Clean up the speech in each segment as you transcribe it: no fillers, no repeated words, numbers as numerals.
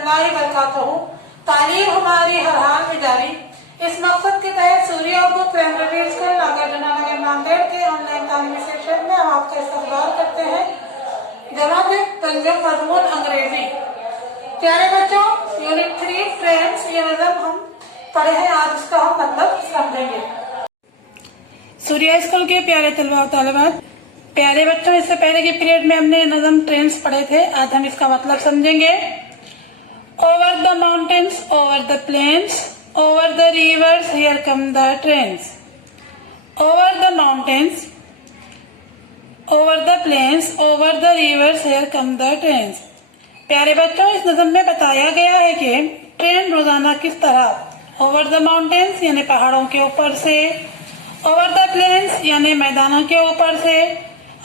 रहमतुल्लाहि व बरकातहू। तालीम हमारी हर हाल में जारी। इस मकसद के तहत सूर्या उर्दू प्राइमरी स्कूल नागेर नांदेड़ के ऑनलाइन तालीमी सेशन में हम आपका इस्तकबाल करते हैं। जनाब तंजम मजमून अंग्रेजी। प्यारे बच्चों, यूनिट 3 ट्रेंड्स ये नज़म हम पढ़े हैं, आज इसका हम मतलब समझेंगे। सूर्या स्कूल के प्यारे तलबा और तालिबात, प्यारे बच्चों, इससे पहले के पीरियड में हमने नज़म ट्रेंड्स पढ़े थे, आज हम इसका मतलब समझेंगे। Over the mountains, over the plains, over the rivers, here come the trains. Over the mountains, over the plains, over the rivers, here come the trains. प्यारे बच्चों, इस नज़म में बताया गया है कि ट्रेन रोजाना किस तरह ओवर द माउंटेन्स यानी पहाड़ों के ऊपर से, ओवर द प्लेन्स यानी मैदानों के ऊपर से,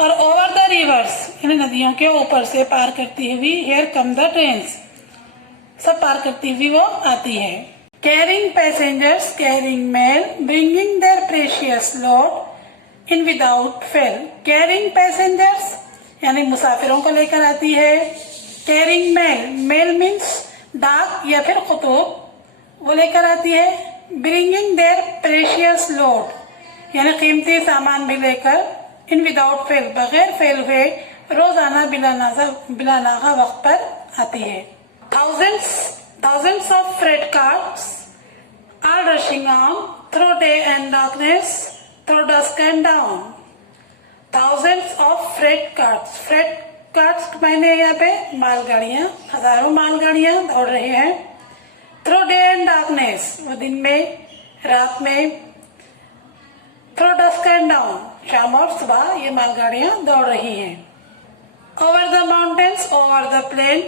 और ओवर द रिवर्स यानी नदियों के ऊपर से पार करती हुई, हियर कम द ट्रेन्स, सब पार करती हुई वो आती है। Carrying passengers, carrying mail, bringing their precious load in without fail. Carrying passengers यानी मुसाफिरों को लेकर आती है। कैरिंग मेल, मेल मीन्स डाक या फिर खतूब, वो लेकर आती है। ब्रिंगिंग देयर प्रेशियस लोड यानी कीमती सामान भी लेकर, इन विदाउट फेल बगैर फेल हुए, रोजाना बिला नागा वक्त पर आती है। Thousands of freight cars are rushing on through day and darkness, through dusk and dawn. Thousands of freight cars मैंने यहाँ पे मालगाड़ियाँ, हजारों मालगाड़ियाँ दौड़ रही हैं। Through day and darkness, वो दिन में रात में, through dusk and dawn, शाम और सुबह ये मालगाड़ियाँ दौड़ रही हैं। Over the mountains, over the plain,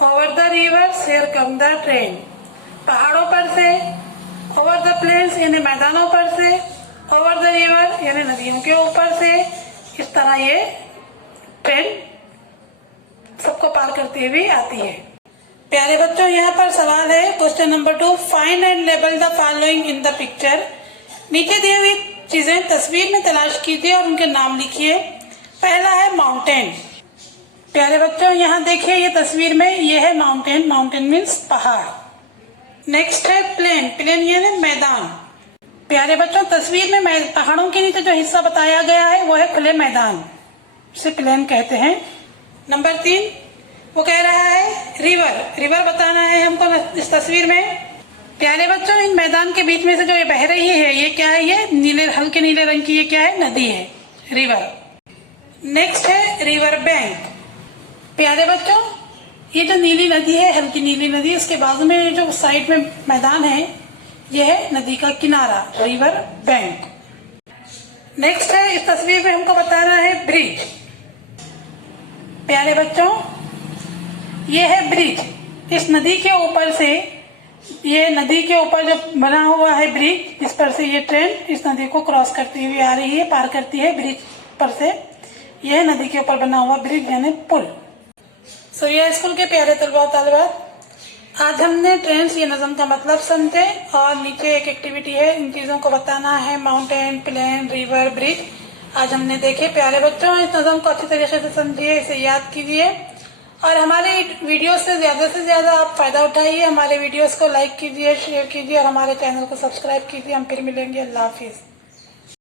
over the rivers, here come the train. पहाड़ों पर से, over the plains यानी मैदानों पर से, over the river यानी नदियों के ऊपर से, इस तरह ये ट्रेन सबको पार करती हुई आती है। प्यारे बच्चों, यहाँ पर सवाल है question number 2, find and label the following in the picture. नीचे दी हुई चीजें तस्वीर में तलाश कीजिए और उनके नाम लिखिए। पहला है माउंटेन। प्यारे बच्चों, यहाँ देखिए ये तस्वीर में ये है माउंटेन, माउंटेन मीन्स पहाड़। नेक्स्ट है प्लेन, प्लेन यानी मैदान। प्यारे बच्चों, तस्वीर में पहाड़ों के नीचे जो हिस्सा बताया गया है वो है खुले मैदान, उसे प्लेन कहते हैं। नंबर 3, वो कह रहा है रिवर, रिवर बताना है हमको इस तस्वीर में। प्यारे बच्चों, इन मैदान के बीच में से जो ये बह रही है ये क्या है? ये नीले, हल्के नीले रंग की ये क्या है? नदी है, रिवर। नेक्स्ट है रिवर बैंक। प्यारे बच्चों, ये जो नीली नदी है, हल्की नीली नदी, इसके बाजू में जो साइड में मैदान है ये है नदी का किनारा, रिवर बैंक। नेक्स्ट है इस तस्वीर में हमको बताना है ब्रिज। प्यारे बच्चों, ये है ब्रिज। इस नदी के ऊपर से, ये नदी के ऊपर जो बना हुआ है ब्रिज, इस पर से ये ट्रेन इस नदी को क्रॉस करती हुई आ रही है, पार करती है ब्रिज पर से। यह नदी के ऊपर बना हुआ ब्रिज यानी पुल। सूर्या स्कूल के प्यारे तलबा और तालिबात, आज हमने ट्रेंड्स ये नज़म का मतलब समझे और नीचे एक एक्टिविटी है, इन चीजों को बताना है, माउंटेन, प्लेन, रिवर, ब्रिज, आज हमने देखे। प्यारे बच्चों, इस नज़म को अच्छी तरीके से समझिए, इसे याद कीजिए और हमारे वीडियो से ज्यादा आप फायदा उठाइए। हमारे वीडियोस को लाइक कीजिए, शेयर कीजिए और हमारे चैनल को सब्सक्राइब कीजिए। हम फिर मिलेंगे। अल्लाह हाफिज।